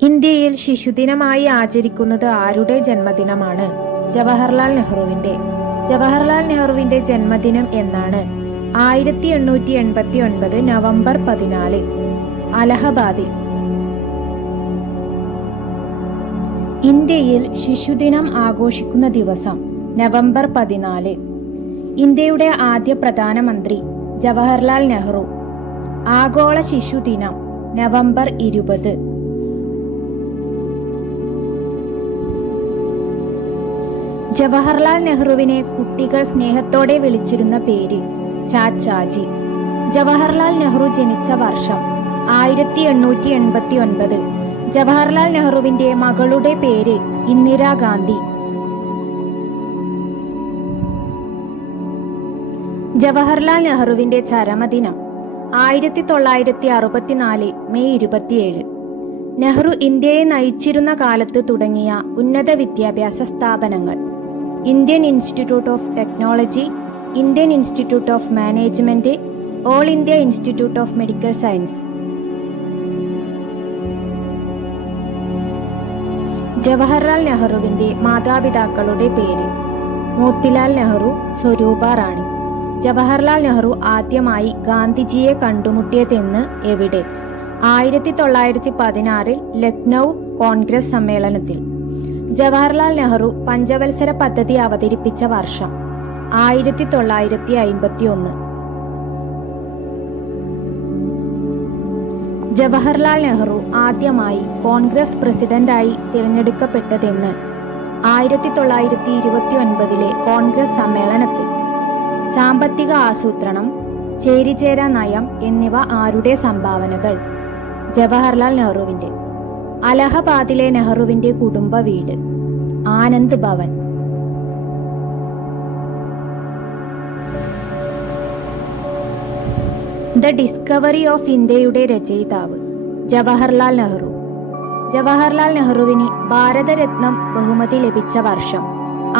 ഇന്ത്യയിൽ ശിശുദിനമായി ആചരിക്കുന്നത് ആരുടെ ജന്മദിനമാണ്? ജവഹർലാൽ നെഹ്റുവിന്റെ. ജവഹർലാൽ നെഹ്റുവിന്റെ ജന്മദിനം എന്നാണ് 1889 നവംബർ 14 അലഹബാദിൽ. ഇന്ത്യയിൽ ശിശുദിനം ആഘോഷിക്കുന്ന ദിവസം നവംബർ 14. ഇന്ത്യയുടെ ആദ്യ പ്രധാനമന്ത്രി ജവഹർലാൽ നെഹ്റു. ആഗോള ശിശുദിനം നവംബർ 20. ജവഹർലാൽ നെഹ്റുവിനെ കുട്ടികൾ സ്നേഹത്തോടെ വിളിച്ചിരുന്ന പേര് ചാച്ചാജി. ജവഹർലാൽ നെഹ്റു ജനിച്ച വർഷം 1889. ജവഹർലാൽ നെഹ്റുവിന്റെ മകളുടെ പേര് ഇന്ദിരാഗാന്ധി. ജവഹർലാൽ നെഹ്റുവിന്റെ ചരമദിനം 1964 മെയ് 27. നെഹ്റു ഇന്ത്യയെ നയിച്ചിരുന്ന കാലത്ത് തുടങ്ങിയ ഉന്നത വിദ്യാഭ്യാസ സ്ഥാപനങ്ങൾ: Indian institute of technology, Indian institute of management, all India institute of medical science. Jawaharlal നെഹ്റുവിന്റെ മാതാപിതാക്കളുടെ പേര്: മോത്തിലാൽ നെഹ്റു, സ്വരൂപ റാണി. ജവഹർലാൽ നെഹ്റു ആദ്യമായി ഗാന്ധിജിയെ കണ്ടുമുട്ടിയതെന്ന് എവിടെ? 1916 ലക്നൗ കോൺഗ്രസ് സമ്മേളനത്തിൽ. ജവഹർലാൽ നെഹ്റു പഞ്ചവത്സര പദ്ധതി അവതരിപ്പിച്ച വർഷം 1951. ജവഹർലാൽ നെഹ്റു ആദ്യമായി കോൺഗ്രസ് പ്രസിഡന്റായി തിരഞ്ഞെടുക്കപ്പെട്ടതെന്ന് 1929 കോൺഗ്രസ് സമ്മേളനത്തിൽ. സാമ്പത്തിക ആസൂത്രണം, ചേരിചേരാ നയം എന്നിവ ആരുടെ സംഭാവനകൾ? ജവഹർലാൽ നെഹ്റുവിന്റെ. അലഹബാദിലെ നെഹ്റുവിന്റെ കുടുംബ വീട് Anand Bhavan. The discovery of ഇന്ത്യയുടെ രചയിതാവ് ജവഹർലാൽ നെഹ്റു. ജവഹർലാൽ നെഹ്റുവിന് ഭാരതരത്നം ബഹുമതി ലഭിച്ച വർഷം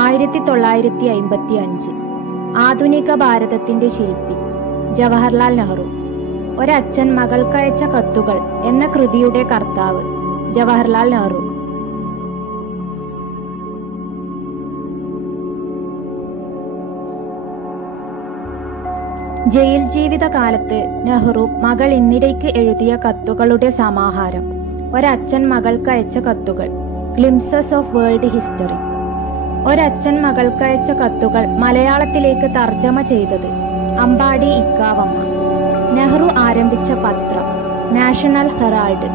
1955. ആധുനിക ഭാരതത്തിന്റെ ശില്പി ജവഹർലാൽ നെഹ്റു. ഒരച്ഛൻ മകൾക്കയച്ച കത്തുകൾ എന്ന കൃതിയുടെ കർത്താവ് ജവഹർലാൽ നെഹ്റു. ജയിൽ ജീവിതകാലത്ത് നെഹ്റു മകൾ ഇന്ദിരയ്ക്ക് എഴുതിയ കത്തുകളുടെ സമാഹാരം ഒരച്ഛൻ മകൾക്കയച്ച കത്തുകൾ, ഗ്ലിംസസ് ഓഫ് വേൾഡ് ഹിസ്റ്ററി. ഒരച്ഛൻ മകൾക്കയച്ച കത്തുകൾ മലയാളത്തിലേക്ക് തർജ്ജമ ചെയ്തത് അമ്പാടി ഇക്കാവമ്മ. നെഹ്റു ആരംഭിച്ച പത്രം നാഷണൽ ഹെറാൾഡ്.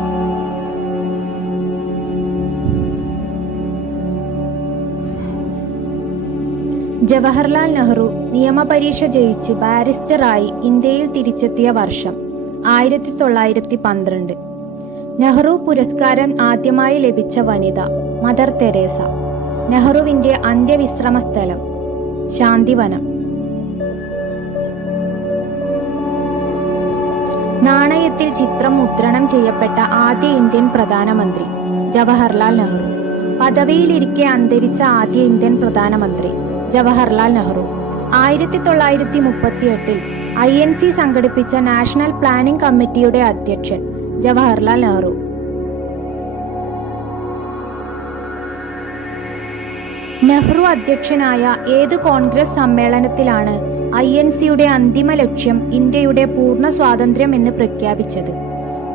ജവഹർലാൽ നെഹ്റു നിയമപരീക്ഷ ജയിച്ച് ബാരിസ്റ്ററായി ഇന്ത്യയിൽ തിരിച്ചെത്തിയ വർഷം 1912. നെഹ്റു പുരസ്കാരം ആദ്യമായി ലഭിച്ച വനിത മദർ തെരേസ. നെഹ്റുവിന്റെ അന്ത്യവിശ്രമ സ്ഥലം ശാന്തിവനം. നാണയത്തിൽ ചിത്രം മുദ്രണം ചെയ്യപ്പെട്ട ആദ്യ ഇന്ത്യൻ പ്രധാനമന്ത്രി ജവഹർലാൽ നെഹ്റു. പദവിയിലിരിക്കെ അന്തരിച്ച ആദ്യ ഇന്ത്യൻ പ്രധാനമന്ത്രി ജവഹർലാൽ നെഹ്റു. 1938 INC സംഘടിപ്പിച്ച നാഷണൽ പ്ലാനിംഗ് കമ്മിറ്റിയുടെ അധ്യക്ഷൻ ജവഹർലാൽ നെഹ്റു. നെഹ്റു അധ്യക്ഷനായ ഏത് കോൺഗ്രസ് സമ്മേളനത്തിലാണ് INCയുടെ അന്തിമ ലക്ഷ്യം ഇന്ത്യയുടെ പൂർണ്ണ സ്വാതന്ത്ര്യം എന്ന് പ്രഖ്യാപിച്ചത്?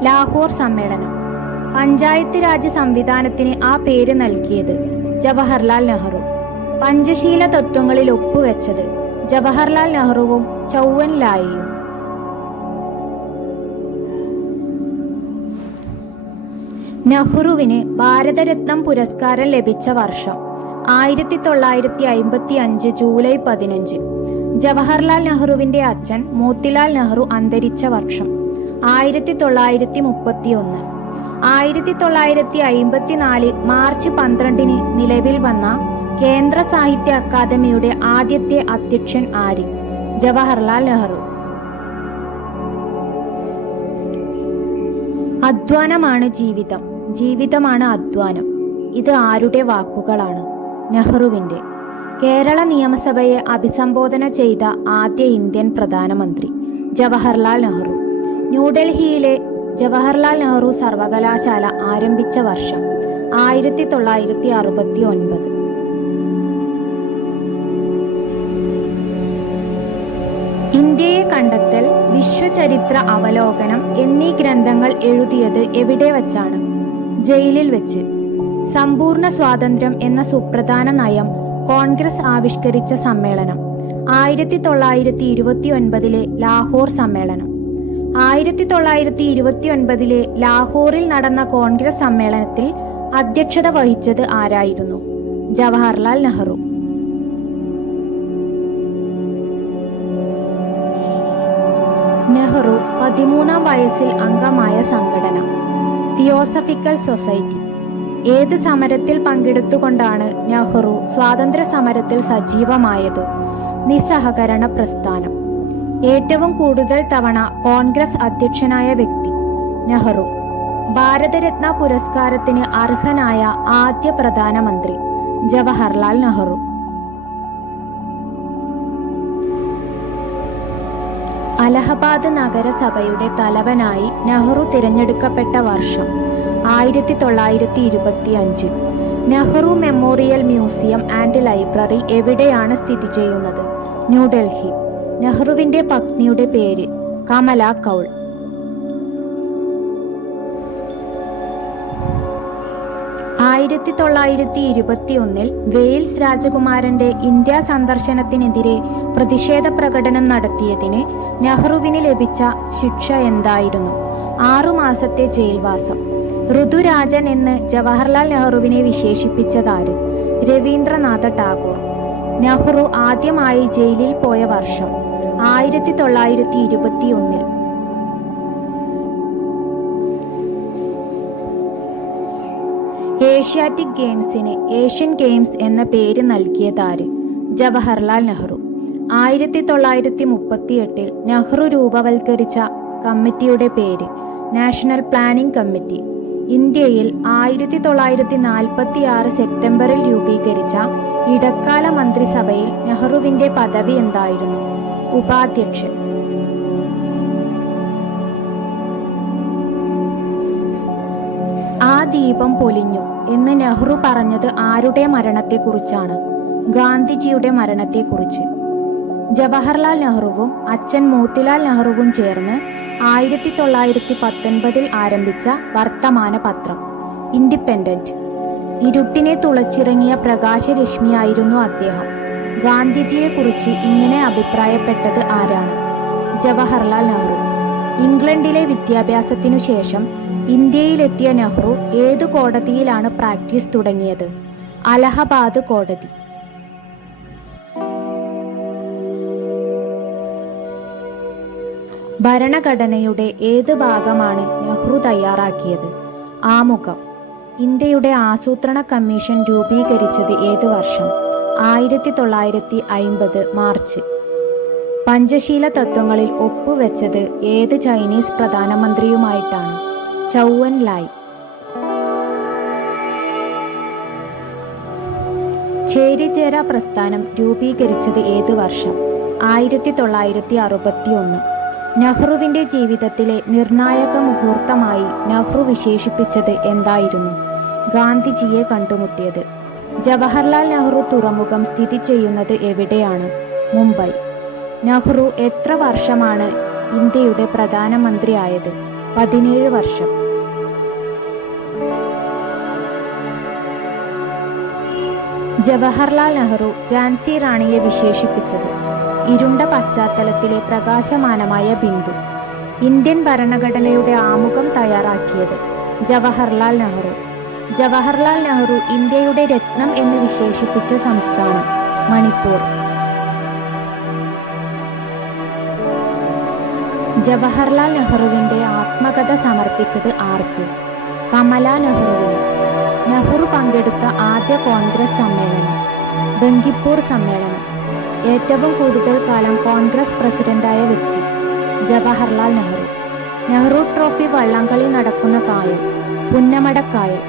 ലാഹോർ സമ്മേളനം. പഞ്ചായത്ത് രാജ് സംവിധാനത്തിന് ആ പേര് നൽകിയത് ജവഹർലാൽ നെഹ്റു. പഞ്ചശീല തത്വങ്ങളിൽ ഒപ്പുവെച്ചത് ജവഹർലാൽ നെഹ്റുവും ചൗവൻ ലായിയും. നെഹ്റുവിന് ഭാരതരത്നം പുരസ്കാരം ലഭിച്ച വർഷം 1955 ജൂലൈ 15. ജവഹർലാൽ നെഹ്റുവിന്റെ അച്ഛൻ മോത്തിലാൽ നെഹ്റു അന്തരിച്ച വർഷം 1931. 1954 മാർച്ച് 12 നിലവിൽ വന്ന കേന്ദ്ര സാഹിത്യ അക്കാദമിയുടെ ആദ്യത്തെ അധ്യക്ഷൻ ആര്? ജവഹർലാൽ നെഹ്റു. അധ്വാനമാണ് ജീവിതം, ജീവിതമാണ് അധ്വാനം. ഇത് ആരുടെ വാക്കുകളാണ്? നെഹ്റുവിന്റെ. കേരള നിയമസഭയെ അഭിസംബോധന ചെയ്ത ആദ്യ ഇന്ത്യൻ പ്രധാനമന്ത്രി ജവഹർലാൽ നെഹ്റു. ന്യൂഡൽഹിയിലെ ജവഹർലാൽ നെഹ്റു സർവകലാശാല ആരംഭിച്ച വർഷം 1969. ഇന്ത്യയെ കണ്ടെത്തൽ, വിശ്വചരിത്ര അവലോകനം എന്നീ ഗ്രന്ഥങ്ങൾ എഴുതിയത് എവിടെ വച്ചാണ്? ജയിലിൽ വെച്ച്. സമ്പൂർണ്ണ സ്വാതന്ത്ര്യം എന്ന സുപ്രധാന നയം കോൺഗ്രസ് ആവിഷ്കരിച്ച സമ്മേളനം 1929 ലാഹോർ സമ്മേളനം. 1929 ലാഹോറിൽ നടന്ന കോൺഗ്രസ് സമ്മേളനത്തിൽ അധ്യക്ഷത വഹിച്ചത് ആരായിരുന്നു? ജവഹർലാൽ നെഹ്റു. നെഹ്റു 13-ാം വയസ്സിൽ അംഗമായ സംഘടന തിയോസഫിക്കൽ സൊസൈറ്റി. ഏത് സമരത്തിൽ പങ്കെടുത്തുകൊണ്ടാണ് നെഹ്റു സ്വാതന്ത്ര്യ സമരത്തിൽ സജീവമായത്? നിസ്സഹകരണ പ്രസ്ഥാനം. ഏറ്റവും കൂടുതൽ തവണ കോൺഗ്രസ് അധ്യക്ഷനായ വ്യക്തി? നെഹ്റു. ഭാരതരത്ന പുരസ്കാരത്തിന് അർഹനായ ആദ്യ പ്രധാനമന്ത്രി? ജവഹർലാൽ നെഹ്റു. അലഹബാദ് നഗരസഭയുടെ തലവനായി നെഹ്റു തിരഞ്ഞെടുക്കപ്പെട്ട വർഷം 1925. Nehru memorial museum and library എവിടെയാണ് സ്ഥിതി ചെയ്യുന്നത്? ന്യൂഡൽഹി. നെഹ്റുവിന്റെ പത്നിയുടെ പേര്? കമല കൗൾ. ആയിരത്തി 1921 വെയിൽസ് രാജകുമാരന്റെ ഇന്ത്യ സന്ദർശനത്തിനെതിരെ പ്രതിഷേധ പ്രകടനം നടത്തിയതിന് നെഹ്റുവിന് ലഭിച്ച ശിക്ഷ എന്തായിരുന്നു? 6 മാസത്തെ ജയിൽവാസം. ഋതുരാജൻ എന്ന് ജവഹർലാൽ നെഹ്റുവിനെ വിശേഷിപ്പിച്ചതാര്? രവീന്ദ്രനാഥ ടാഗോർ. നെഹ്റു ആദ്യമായി ജയിലിൽ പോയ വർഷം 1921. ഏഷ്യാറ്റിക് ഗെയിംസിന് ഏഷ്യൻ ഗെയിംസ് എന്ന പേര് നൽകിയതാര്? ജവഹർലാൽ നെഹ്റു. 1938 നെഹ്റു രൂപവൽക്കരിച്ച കമ്മിറ്റിയുടെ പേര്? National planning committee. ഇന്ത്യയിൽ 1946 സെപ്റ്റംബറിൽ രൂപീകരിച്ച ഇടക്കാല മന്ത്രിസഭയിൽ നെഹ്റുവിന്റെ പദവി എന്തായിരുന്നു? ഉപാധ്യക്ഷൻ. ആ ദീപം പൊലിഞ്ഞു എന്ന് നെഹ്റു പറഞ്ഞത് ആരുടെ മരണത്തെക്കുറിച്ചാണ്? ഗാന്ധിജിയുടെ മരണത്തെക്കുറിച്ച്. ജവഹർലാൽ നെഹ്റുവും അച്ഛൻ മോത്തിലാൽ നെഹ്റുവും ചേർന്ന് 1919 ആരംഭിച്ച വർത്തമാന പത്രം ഇൻഡിപെൻഡന്റ്. ഇരുട്ടിനെ തുളച്ചിറങ്ങിയ പ്രകാശരശ്മിയായിരുന്നു അദ്ദേഹം. ഗാന്ധിജിയെക്കുറിച്ച് ഇങ്ങനെ അഭിപ്രായപ്പെട്ടത് ആരാണ്? ജവഹർലാൽ നെഹ്റു. ഇംഗ്ലണ്ടിലെ വിദ്യാഭ്യാസത്തിനു ശേഷം ഇന്ത്യയിലെത്തിയ നെഹ്റു ഏതു കോടതിയിലാണ് പ്രാക്ടീസ് തുടങ്ങിയത്? അലഹബാദ് കോടതി. ഭരണഘടനയുടെ ഏത് ഭാഗമാണ് നെഹ്റു തയ്യാറാക്കിയത്? ആമുഖം. ഇന്ത്യയുടെ ആസൂത്രണ കമ്മീഷൻ രൂപീകരിച്ചത് ഏത് വർഷം? 1950 മാർച്ച്. പഞ്ചശീല തത്വങ്ങളിൽ ഒപ്പുവെച്ചത് ഏത് ചൈനീസ് പ്രധാനമന്ത്രിയുമായിട്ടാണ്? ചൗ എൻ ലായ്. ചേരിചേര പ്രസ്ഥാനം രൂപീകരിച്ചത് ഏത് വർഷം? 1961. നെഹ്റുവിന്റെ ജീവിതത്തിലെ നിർണായക മുഹൂർത്തമായി നെഹ്റു വിശേഷിപ്പിച്ചത് എന്തായിരുന്നു? ഗാന്ധിജിയെ കണ്ടുമുട്ടിയത്. ജവഹർലാൽ നെഹ്റു തുറമുഖം സ്ഥിതി ചെയ്യുന്നത് എവിടെയാണ്? മുംബൈ. നെഹ്റു എത്ര വർഷമാണ് ഇന്ത്യയുടെ പ്രധാനമന്ത്രിയായത്? 17 വർഷം. ജവഹർലാൽ നെഹ്റു ഝാൻസി റാണിയെ വിശേഷിപ്പിച്ചത്? ഇരുണ്ട പശ്ചാത്തലത്തിലെ പ്രകാശമാനമായ ബിന്ദു. ഇന്ത്യൻ ഭരണഘടനയുടെ ആമുഖം തയ്യാറാക്കിയത്? ജവഹർലാൽ നെഹ്റു. ജവഹർലാൽ നെഹ്റു ഇന്ത്യയുടെ രത്നം എന്ന് വിശേഷിപ്പിച്ച സംസ്ഥാനം? മണിപ്പൂർ. ജവഹർലാൽ നെഹ്റുവിന്റെ ആത്മകഥ സമർപ്പിച്ചത് ആർക്ക്? കമല നെഹ്റുവിന്. നെഹ്റു പങ്കെടുത്ത ആദ്യ കോൺഗ്രസ് സമ്മേളനം? ബങ്കിപ്പൂർ സമ്മേളനം. ഏറ്റവും കൂടുതൽ കാലം കോൺഗ്രസ് പ്രസിഡന്റായ വ്യക്തി? ജവഹർലാൽ നെഹ്റു. നെഹ്റു ട്രോഫി വള്ളംകളി നടക്കുന്ന കായൽ? പുന്നമടക്കായൽ.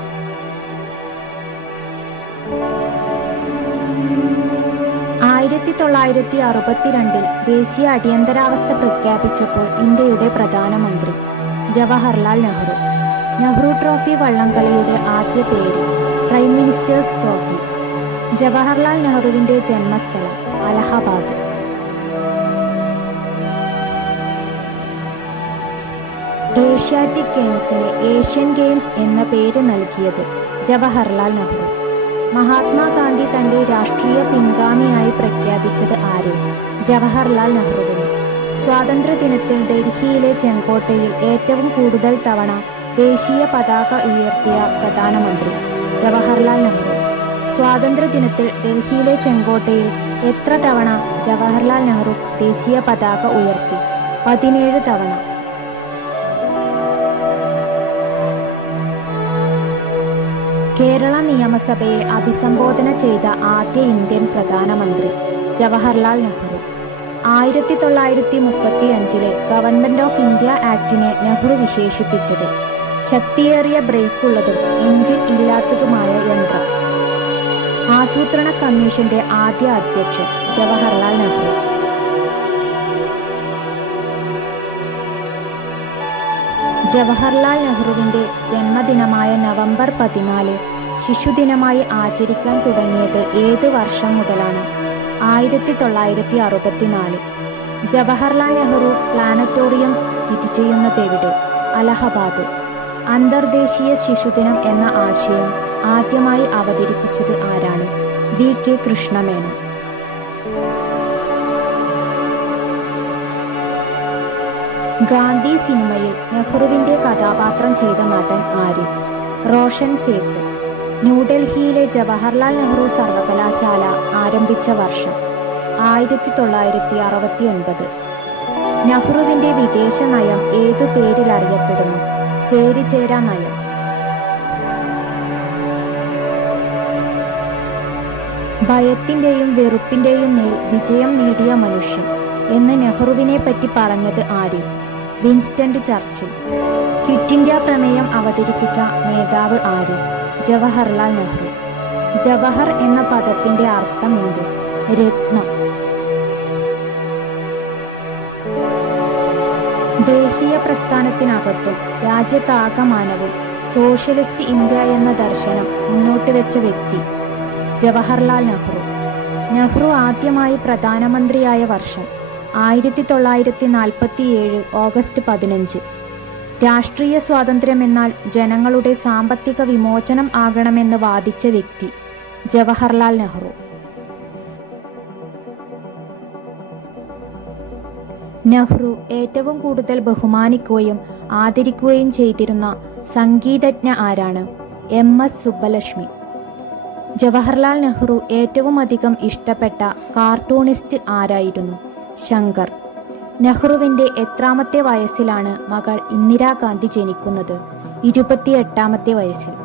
1962 ദേശീയ അടിയന്തരാവസ്ഥ പ്രഖ്യാപിച്ചപ്പോൾ ഇന്ത്യയുടെ പ്രധാനമന്ത്രി? ജവഹർലാൽ നെഹ്റു. നെഹ്റു ട്രോഫി വള്ളംകളിയുടെ ആദ്യ പേര് പ്രൈം മിനിസ്റ്റേഴ്സ് ട്രോഫി. ജവഹർലാൽ നെഹ്റുവിന്റെ ജന്മസ്ഥലം അലഹബാദ്. ഏഷ്യാറ്റിക് ഗെയിംസിന് ഏഷ്യൻ ഗെയിംസ് എന്ന പേര് നൽകിയത് ജവഹർലാൽ നെഹ്റു. മഹാത്മാഗാന്ധി തന്റെ രാഷ്ട്രീയ പിൻഗാമിയായി പ്രഖ്യാപിച്ചത് ആരെ? ജവഹർലാൽ നെഹ്റുവിനെ. സ്വാതന്ത്ര്യദിനത്തിൽ ഡൽഹിയിലെ ചെങ്കോട്ടയിൽ ഏറ്റവും കൂടുതൽ തവണ ദേശീയ പതാക ഉയർത്തിയ പ്രധാനമന്ത്രി ജവഹർലാൽ നെഹ്റു. സ്വാതന്ത്ര്യദിനത്തിൽ ഡൽഹിയിലെ ചെങ്കോട്ടയിൽ എത്ര തവണ ജവഹർലാൽ നെഹ്റു ദേശീയ പതാക ഉയർത്തി? 17 തവണ. കേരള നിയമസഭയെ അഭിസംബോധന ചെയ്ത ആദ്യ ഇന്ത്യൻ പ്രധാനമന്ത്രി Jawaharlal Nehru. 1935 government of India ആക്ടിനെ നെഹ്റു വിശേഷിപ്പിച്ചത് ശക്തിയേറിയ ബ്രേക്കുള്ളതും എഞ്ചിൻ ഇല്ലാത്തതുമായ യന്ത്രം. ആസൂത്രണ കമ്മീഷന്റെ ആദ്യ അധ്യക്ഷൻ ജവഹർലാൽ നെഹ്റു. ജവഹർലാൽ നെഹ്റുവിന്റെ ജന്മദിനമായ നവംബർ 14 ശിശുദിനമായി ആചരിക്കാൻ തുടങ്ങിയത് ഏത് വർഷം മുതലാണ്? 1964. ജവഹർലാൽ നെഹ്റു പ്ലാനറ്റോറിയം സ്ഥിതി ചെയ്യുന്നതെവിടെ? അലഹബാദ്. അന്തർദേശീയ ശിശുദിനം എന്ന ആശയം ആദ്യമായി അവതരിപ്പിച്ചത് ആരാണ്? വി.കെ. കൃഷ്ണമേനോൻ. ഗാന്ധി സിനിമയിൽ നെഹ്റുവിന്റെ കഥാപാത്രം ചെയ്ത നടൻ ആര്? റോഷൻ സേത്ത്. ന്യൂഡൽഹിയിലെ ജവഹർലാൽ നെഹ്റു സർവകലാശാല ആരംഭിച്ച വർഷം? 1969. നെഹ്റുവിന്റെ വിദേശ നയം ഏതു പേരിൽ അറിയപ്പെടുന്നു? ചേരിചേരാ നയം. ഭയത്തിന്റെയും വെറുപ്പിന്റെയും മേൽ വിജയം നേടിയ മനുഷ്യൻ എന്ന് നെഹ്റുവിനെ പറ്റി പറഞ്ഞത് ആര്? Winston Churchill. ക്വിറ്റ് ഇന്ത്യ പ്രമേയം അവതരിപ്പിച്ച നേതാവ് ആര്? ജവഹർലാൽ നെഹ്റു. ജവഹർ എന്ന പദത്തിന്റെ അർത്ഥം എന്ത്? രത്നം. ദേശീയ പ്രസ്ഥാനത്തിനകത്തും രാജ്യത്താകമാനവും സോഷ്യലിസ്റ്റ് ഇന്ത്യ എന്ന ദർശനം മുന്നോട്ട് വെച്ച വ്യക്തി ജവഹർലാൽ നെഹ്റു. നെഹ്റു ആദ്യമായി പ്രധാനമന്ത്രിയായ വർഷം 1947 ഓഗസ്റ്റ് 15. രാഷ്ട്രീയ സ്വാതന്ത്ര്യമെന്നാൽ ജനങ്ങളുടെ സാമ്പത്തിക വിമോചനം ആകണമെന്ന് വാദിച്ച വ്യക്തി ജവഹർലാൽ നെഹ്റു. നെഹ്റു ഏറ്റവും കൂടുതൽ ബഹുമാനിക്കുകയും ആദരിക്കുകയും ചെയ്തിരുന്ന സംഗീതജ്ഞ ആരാണ്? എം.എസ്. സുബ്ബലക്ഷ്മി. ജവഹർലാൽ നെഹ്റു ഏറ്റവും അധികം ഇഷ്ടപ്പെട്ട കാർട്ടൂണിസ്റ്റ് ആരായിരുന്നു? ശങ്കർ. നെഹ്റുവിന്റെ എത്രാമത്തെ വയസ്സിലാണ് മകൾ ഇന്ദിരാഗാന്ധി ജനിക്കുന്നത്? 28ാമത്തെ വയസ്സിൽ.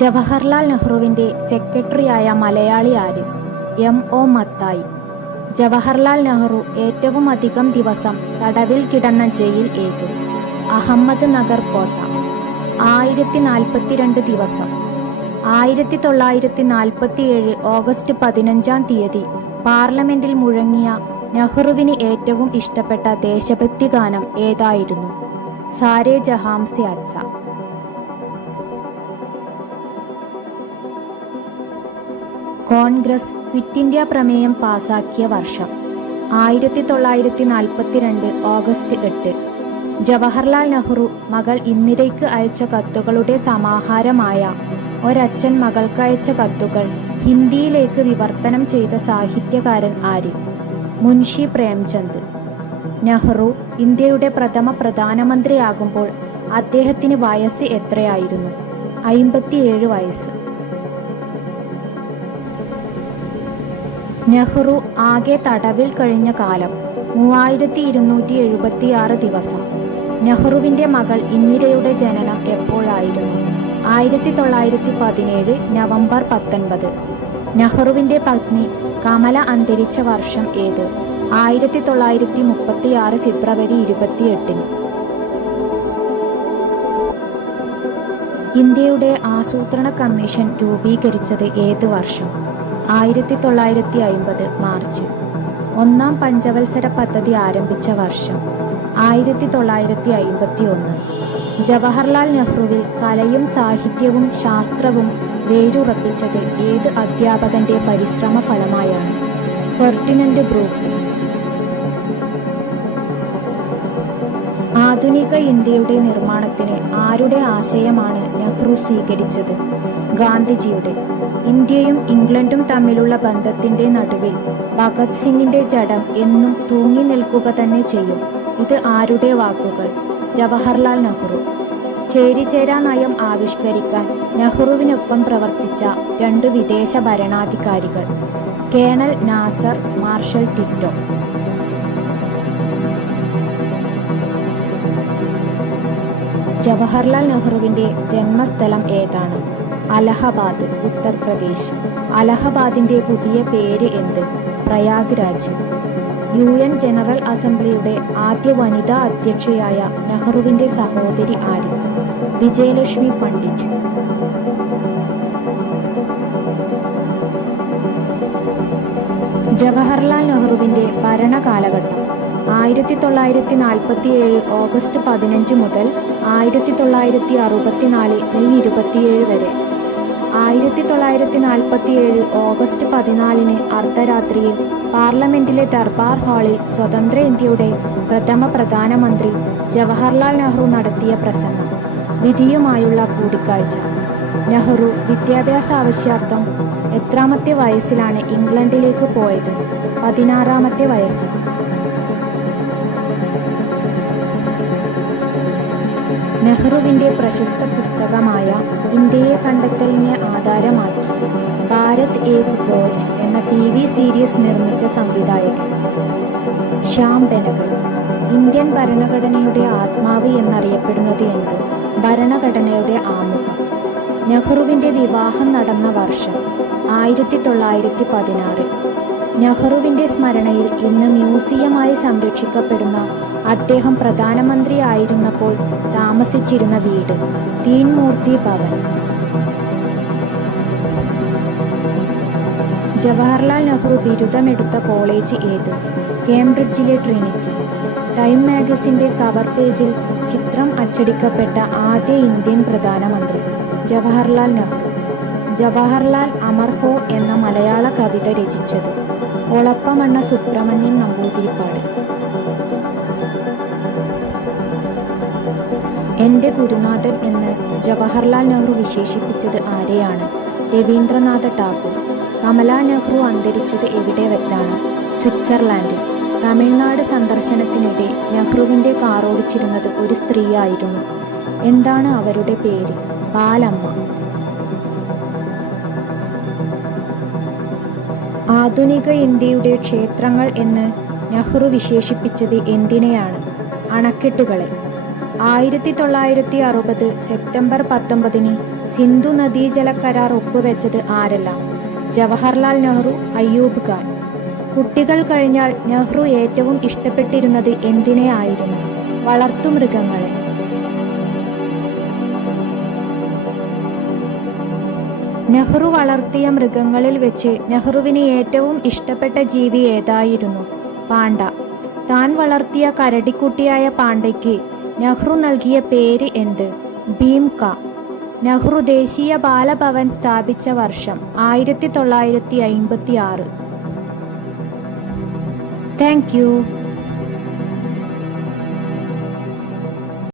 ജവഹർലാൽ നെഹ്റുവിന്റെ സെക്രട്ടറിയായ മലയാളി ആര്? എം.ഒ. മത്തായി. ജവഹർലാൽ നെഹ്റു ഏറ്റവും അധികം ദിവസം തടവിൽ കിടന്ന ജയിൽ ഏത്? അഹമ്മദ് നഗർ കോട്ട. 1042 ദിവസം. 1947 ഓഗസ്റ്റ് 15-ാം തീയതി പാർലമെന്റിൽ മുഴങ്ങിയ നെഹ്റുവിന് ഏറ്റവും ഇഷ്ടപ്പെട്ട ദേശഭക്തി ഗാനം ഏതായിരുന്നു? സാരേ ജഹാം സേ അച്ഛ. കോൺഗ്രസ് ക്വിറ്റ് ഇന്ത്യ പ്രമേയം പാസാക്കിയ വർഷം? 1942 ഓഗസ്റ്റ് 8. ജവഹർലാൽ നെഹ്റു മകൾ ഇന്ദിരയ്ക്ക് അയച്ച കത്തുകളുടെ സമാഹാരമായ ഒരച്ഛൻ മകൾക്കയച്ച കത്തുകൾ ഹിന്ദിയിലേക്ക് വിവർത്തനം ചെയ്ത സാഹിത്യകാരൻ ആര്? മുൻഷി പ്രേംചന്ദ്. നെഹ്റു ഇന്ത്യയുടെ പ്രഥമ പ്രധാനമന്ത്രിയാകുമ്പോൾ അദ്ദേഹത്തിന് വയസ്സ് എത്രയായിരുന്നു? 57 വയസ്സ്. നെഹ്റു ആകെ തടവിൽ കഴിഞ്ഞ കാലം 3276 ദിവസം. നെഹ്റുവിന്റെ മകൾ ഇന്ദിരയുടെ ജനനം എപ്പോഴായിരുന്നു? 1917 നവംബർ 19. നെഹ്റുവിന്റെ പത്നി കമല അന്തരിച്ച വർഷം ഏത്? 1936 ഫെബ്രുവരി 28. ഇന്ത്യയുടെ ആസൂത്രണ കമ്മീഷൻ രൂപീകരിച്ചത് ഏത് വർഷം? 1950 മാർച്ച്. ഒന്നാം പഞ്ചവത്സര പദ്ധതി ആരംഭിച്ച വർഷം 1951. ജവഹർലാൽ നെഹ്റുവിൽ കലയും സാഹിത്യവും ശാസ്ത്രവും വേരുറപ്പിച്ചത് ഏത് അധ്യാപകന്റെ പരിശ്രമ ഫലമായാണ്? Ferdinand brook. ആധുനിക ഇന്ത്യയുടെ നിർമ്മാണത്തിന് ആരുടെ ആശയമാണ് നെഹ്റു സ്വീകരിച്ചത്? ഗാന്ധിജിയുടെ. ഇന്ത്യയും ഇംഗ്ലണ്ടും തമ്മിലുള്ള ബന്ധത്തിന്റെ നടുവിൽ ഭഗത് സിംഗിന്റെ ജഡം എന്നും തൂങ്ങി നിൽക്കുക തന്നെ ചെയ്യും. ഇത് ആരുടെ വാക്കുകൾ? ജവഹർലാൽ നെഹ്റു. ചേരിചേരാ നയം ആവിഷ്കരിക്കാൻ നെഹ്റുവിനൊപ്പം പ്രവർത്തിച്ച 2 വിദേശ ഭരണാധികാരികൾ: colonel Nasser, marshal Tito. Jawaharlal നെഹ്റുവിന്റെ ജന്മസ്ഥലം ഏതാണ്? അലഹബാദ്, ഉത്തർപ്രദേശ്. അലഹബാദിന്റെ പുതിയ പേര് എന്ത്? പ്രയാഗ്രാജ്. UN ജനറൽ അസംബ്ലിയുടെ ആദ്യ വനിതാ അധ്യക്ഷയായ നെഹ്റുവിന്റെ സഹോദരി ആര്? വിജയലക്ഷ്മി പണ്ഡിറ്റ്. ജവഹർലാൽ നെഹ്റുവിന്റെ ഭരണകാലഘട്ടം 1947 ഓഗസ്റ്റ് 15 മുതൽ 1964 മെയ് 27 വരെ. 1947 ഓഗസ്റ്റ് 14 അർദ്ധരാത്രിയിൽ പാർലമെന്റിലെ ദർബാർ ഹാളിൽ സ്വതന്ത്ര ഇന്ത്യയുടെ പ്രഥമ പ്രധാനമന്ത്രി ജവഹർലാൽ നെഹ്റു നടത്തിയ പ്രസംഗം. വിധിയുമായുള്ള കൂടിക്കാഴ്ച. നെഹ്റു വിദ്യാഭ്യാസ ആവശ്യാർത്ഥം എത്രാമത്തെ വയസ്സിലാണ് ഇംഗ്ലണ്ടിലേക്ക് പോയത്? 16-ാമത്തെ വയസ്സിൽ. നെഹ്റുവിന്റെ പ്രശസ്ത പുസ്തകമായ ഇന്ത്യയെ കണ്ടെത്തലിനെ ആധാരമാക്കി ഭാരത് ഏക് ഖോജ് എന്ന TV സീരീസ് നിർമ്മിച്ച സംവിധായകൻ? ശ്യാം ബെനഗൽ. ഇന്ത്യൻ ഭരണഘടനയുടെ ആത്മാവ് എന്നറിയപ്പെടുന്നത് എന്ത്? ഭരണഘടനയുടെ ആമുഖം. നെഹ്റുവിന്റെ വിവാഹം നടന്ന വർഷം 1916. നെഹ്റുവിന്റെ സ്മരണയിൽ ഇന്ന് മ്യൂസിയമായി സംരക്ഷിക്കപ്പെടുന്ന അദ്ദേഹം പ്രധാനമന്ത്രി ആയിരുന്നപ്പോൾ താമസിച്ചിരുന്ന വീട്? തീൻമൂർത്തി ഭവൻ. ജവഹർലാൽ നെഹ്റു ബിരുദമെടുത്ത കോളേജ് ഏത്? കേംബ്രിഡ്ജിലെ ട്രിനിറ്റി. ടൈം മാഗസിന്റെ കവർ പേജിൽ ചിത്രം അച്ചടിക്കപ്പെട്ട ആദ്യ ഇന്ത്യൻ പ്രധാനമന്ത്രി? ജവഹർലാൽ നെഹ്റു. ജവഹർലാൽ അമർ ഹോ എന്ന മലയാള കവിത രചിച്ചത്? ഒളപ്പമണ്ണ സുബ്രഹ്മണ്യൻ നമ്പൂതിരിപ്പാട്. എൻ്റെ ഗുരുനാഥൻ എന്ന് ജവഹർലാൽ നെഹ്റു വിശേഷിപ്പിച്ചത് ആരെയാണ്? രവീന്ദ്രനാഥ ടാഗോർ. കമല നെഹ്റു അന്തരിച്ചത് എവിടെ വെച്ചാണ്? സ്വിറ്റ്സർലാൻഡിൽ. തമിഴ്നാട് സന്ദർശനത്തിനിടെ നെഹ്റുവിൻ്റെ കാറോടിച്ചിരുന്നത് ഒരു സ്ത്രീയായിരുന്നു. എന്താണ് അവരുടെ പേര്? ബാലമ്മ. ആധുനിക ഇന്ത്യയുടെ ക്ഷേത്രങ്ങൾ എന്ന് നെഹ്റു വിശേഷിപ്പിച്ചത് എന്തിനെയാണ്? അണക്കെട്ടുകളെ. 1960 സെപ്റ്റംബർ 19 സിന്ധു നദീജല കരാർ ഒപ്പുവെച്ചത് ആരെല്ലാം? ജവഹർലാൽ നെഹ്റു, അയ്യൂബ് ഖാൻ. കുട്ടികൾ കഴിഞ്ഞാൽ നെഹ്റു ഏറ്റവും ഇഷ്ടപ്പെട്ടിരുന്നത് എന്തിനെ ആയിരുന്നു? വളർത്തുമൃഗങ്ങളെ. നെഹ്റു വളർത്തിയ മൃഗങ്ങളിൽ വെച്ച് നെഹ്റുവിന് ഏറ്റവും ഇഷ്ടപ്പെട്ട ജീവി ഏതായിരുന്നു? പാണ്ട. താൻ വളർത്തിയ കരടിക്കുട്ടിയായ പാണ്ടയ്ക്ക് നെഹ്റു നൽകിയ പേര് എന്ത്? ഭീംക. നെഹ്റു ദേശീയ ബാലഭവൻ സ്ഥാപിച്ച വർഷം 1956. Thank you.